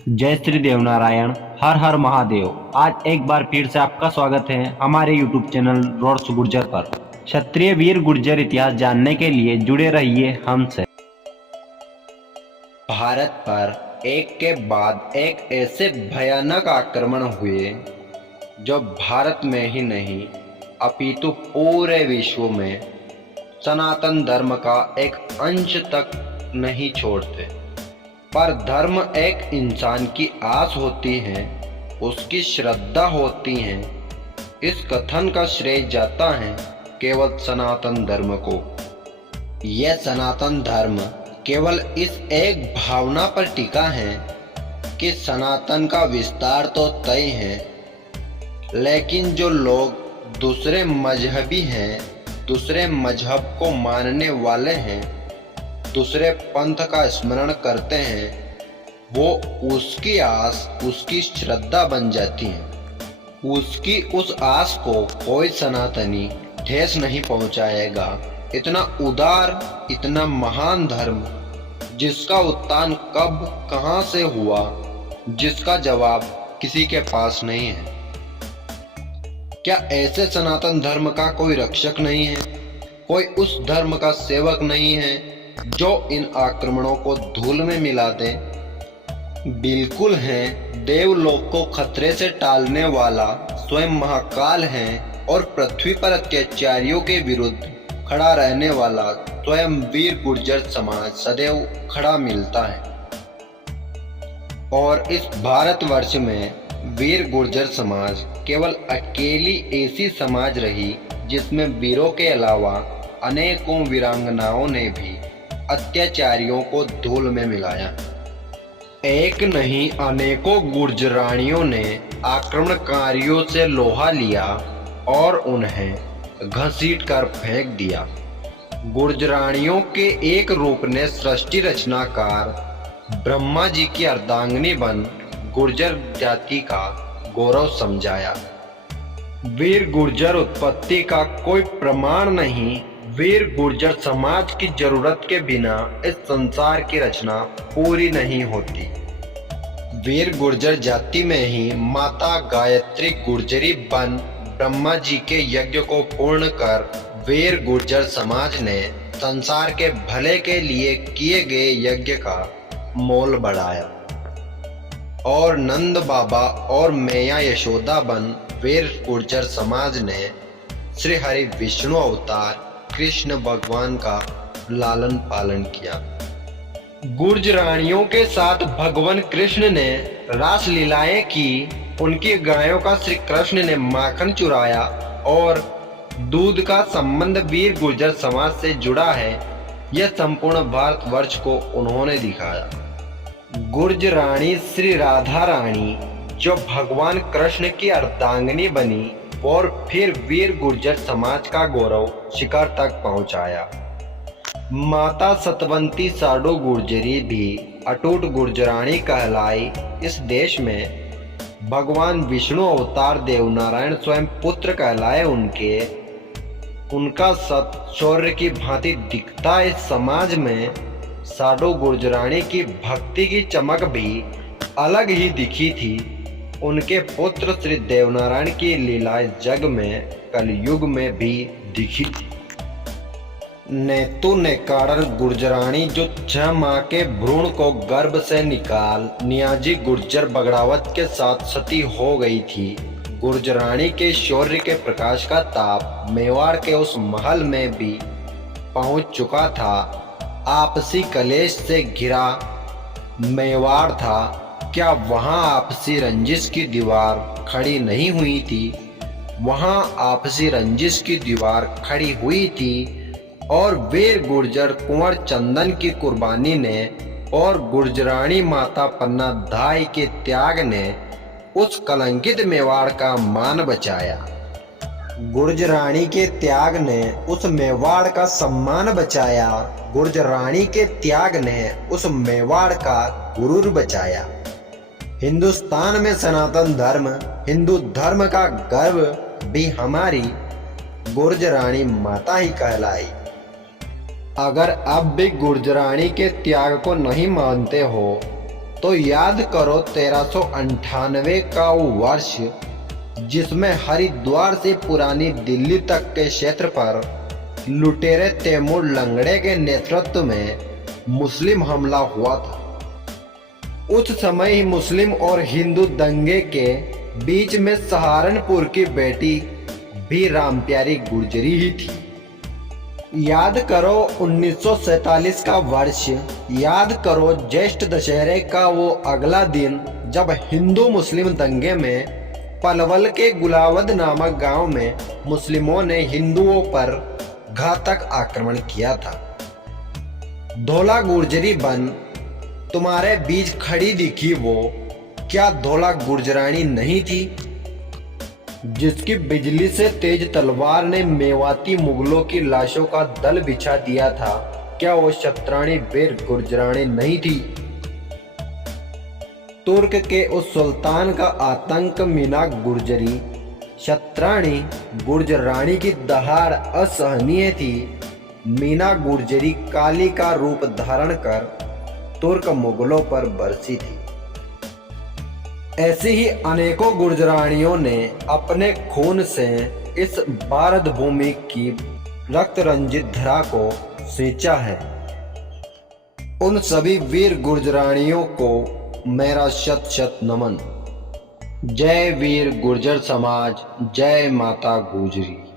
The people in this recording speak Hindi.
जय श्री देव नारायण। हर हर महादेव। आज एक बार फिर से आपका स्वागत है हमारे YouTube चैनल रॉड्स गुर्जर पर। क्षत्रिय वीर गुर्जर इतिहास जानने के लिए जुड़े रहिए हमसे। भारत पर एक के बाद एक ऐसे भयानक आक्रमण हुए जो भारत में ही नहीं अपितु पूरे विश्व में सनातन धर्म का एक अंश तक नहीं छोड़ते। पर धर्म एक इंसान की आस होती है, उसकी श्रद्धा होती है। इस कथन का श्रेय जाता है केवल सनातन धर्म को। यह सनातन धर्म केवल इस एक भावना पर टिका है कि सनातन का विस्तार तो तय है, लेकिन जो लोग दूसरे मजहबी हैं, दूसरे मजहब को मानने वाले हैं, दूसरे पंथ का स्मरण करते हैं, वो उसकी आस, उसकी श्रद्धा बन जाती है। उसकी उस आस को कोई सनातनी ठेस नहीं पहुंचाएगा। इतना उदार, इतना महान धर्म जिसका उत्थान कब कहां से हुआ, जिसका जवाब किसी के पास नहीं है। क्या ऐसे सनातन धर्म का कोई रक्षक नहीं है? कोई उस धर्म का सेवक नहीं है जो इन आक्रमणों को धूल में मिला दे? बिल्कुल है। देवलोक को खतरे से टालने वाला स्वयं महाकाल है और पृथ्वी पर अत्याचारियों के विरुद्ध खड़ा रहने वाला स्वयं वीर गुर्जर समाज सदैव खड़ा मिलता है। और इस भारतवर्ष में वीर गुर्जर समाज केवल अकेली ऐसी समाज रही जिसमें वीरों के अलावा अनेकों वीरांगनाओं ने भी अत्याचारियों को धूल में मिलाया। एक नहीं अनेकों गुर्जरानियों ने आक्रमणकारियों से लोहा लिया और उन्हें घसीट कर फेंक दिया। गुर्जरानियों के एक रूप ने सृष्टि रचनाकार ब्रह्मा जी की अर्धांगिनी बन गुर्जर जाति का गौरव समझाया। वीर गुर्जर उत्पत्ति का कोई प्रमाण नहीं। वीर गुर्जर समाज की जरूरत के बिना इस संसार की रचना पूरी नहीं होती। वीर गुर्जर जाति में ही माता गायत्री गुर्जरी बन ब्रह्मा जी के यज्ञ को पूर्ण कर वीर गुर्जर समाज ने संसार के भले के लिए किए गए यज्ञ का मोल बढ़ाया। और नंद बाबा और मैया यशोदा बन वीर गुर्जर समाज ने श्री हरि विष्णु अवतार कृष्ण भगवान का लालन पालन किया। गुर्जरानियों के साथ भगवान कृष्ण ने रास लीलाएं की। उनकी गायों का श्री कृष्ण ने माखन चुराया और दूध का संबंध वीर गुर्जर समाज से जुड़ा है, यह संपूर्ण भारतवर्ष को उन्होंने दिखाया। गुर्जरानी श्री राधा रानी जो भगवान कृष्ण की अर्धांगिनी बनी और फिर वीर गुर्जर समाज का गौरव शिखर तक पहुंचाया। माता सतवंती साडू गुर्जरी भी अटूट गुर्जरानी कहलाई। इस देश में भगवान विष्णु अवतार देवनारायण स्वयं पुत्र कहलाए। उनका सत शौर्य की भांति दिखता इस समाज में साडू गुर्जरानी की भक्ति की चमक भी अलग ही दिखी थी। उनके पुत्र श्री देवनारायण की लीलाएं जग में कलयुग में भी दिखी थी। नेतु नेकाड़र गुर्जरानी जो 6 माह के भ्रूण को गर्भ से निकाल नियाजी गुर्जर बगड़ावत के साथ सती हो गई थी। गुर्जरानी के शौर्य के प्रकाश का ताप मेवाड़ के उस महल में भी पहुंच चुका था। आपसी कलेश से घिरा मेवाड़ था। क्या वहां आपसी रंजिश की दीवार खड़ी नहीं हुई थी? वहां आपसी रंजिश की दीवार खड़ी हुई थी और वीर गुर्जर कुंवर चंदन की कुर्बानी ने और गुर्जरानी माता पन्ना धाई के त्याग ने उस कलंकित मेवाड़ का मान बचाया। गुर्जरानी के त्याग ने उस मेवाड़ का सम्मान बचाया। गुर्जरानी के त्याग ने उस मेवाड़ का गुरूर बचाया। हिंदुस्तान में सनातन धर्म, हिंदू धर्म का गर्व भी हमारी गुर्जरानी माता ही कहलाई। अगर अब भी गुर्जरानी के त्याग को नहीं मानते हो तो याद करो 1398 का वो वर्ष जिसमें हरिद्वार से पुरानी दिल्ली तक के क्षेत्र पर लुटेरे तैमूर लंगड़े के नेतृत्व में मुस्लिम हमला हुआ था। उस समय ही मुस्लिम और हिंदू दंगे के बीच में सहारनपुर की बेटी भी रामप्यारी गुर्जरी ही थी। याद करो 1947 का वर्ष, याद करो ज्येष्ठ दशहरे का वो अगला दिन जब हिंदू मुस्लिम दंगे में पलवल के गुलावद नामक गांव में मुस्लिमों ने हिंदुओं पर घातक आक्रमण किया था। धोला गुर्जरी बन तुम्हारे बीच खड़ी दिखी, वो क्या धोला गुर्जरानी नहीं थी जिसकी बिजली से तेज तलवार ने मेवाती मुगलों की लाशों का दल बिछा दिया था? क्या वो शतरानी वीर गुर्जरानी नहीं थी? तुर्क के उस सुल्तान का आतंक मीना गुर्जरी शतरानी गुर्जरानी की दहाड़ असहनीय थी। मीना गुर्जरी काली का रूप धारण कर तुर्क मुगलों पर बरसी थी। ऐसी ही अनेकों गुर्जरानियों ने अपने खून से इस भारत भूमि की रक्त रंजित धरा को सींचा है। उन सभी वीर गुर्जरानियों को मेरा शत शत नमन। जय वीर गुर्जर समाज, जय माता गुजरी।